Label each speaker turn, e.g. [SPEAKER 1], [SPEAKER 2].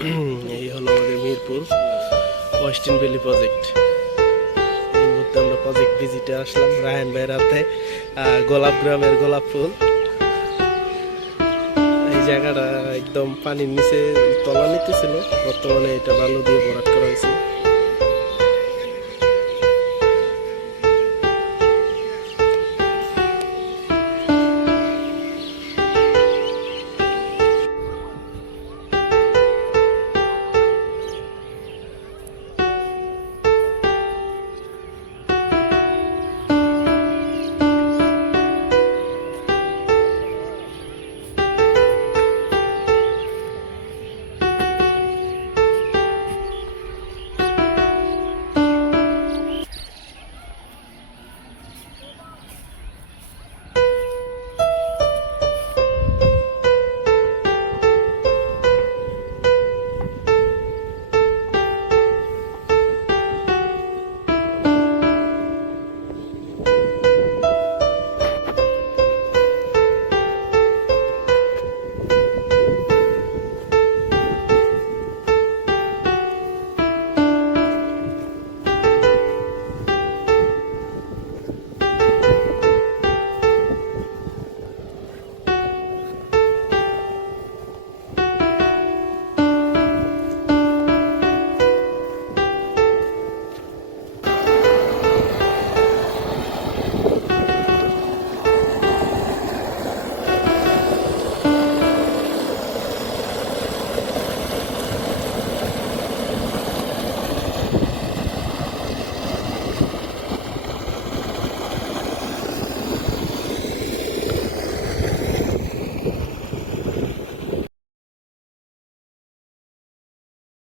[SPEAKER 1] এই হলো আমাদের মিরপুর ওয়েস্টার্ন ভ্যালি প্রজেক্ট এই মুহূর্তে আমরা প্রজেক্ট ভিজিটে আসলাম রায়ন ভাইয়ের হাতে আহ, গোলাপ গ্রামের গোলাপ ফুল। এই জায়গাটা একদম পানির নিচে তলা নিতেছিল বর্তমানে এটা বালু দিয়ে ভরাট করা হয়েছে।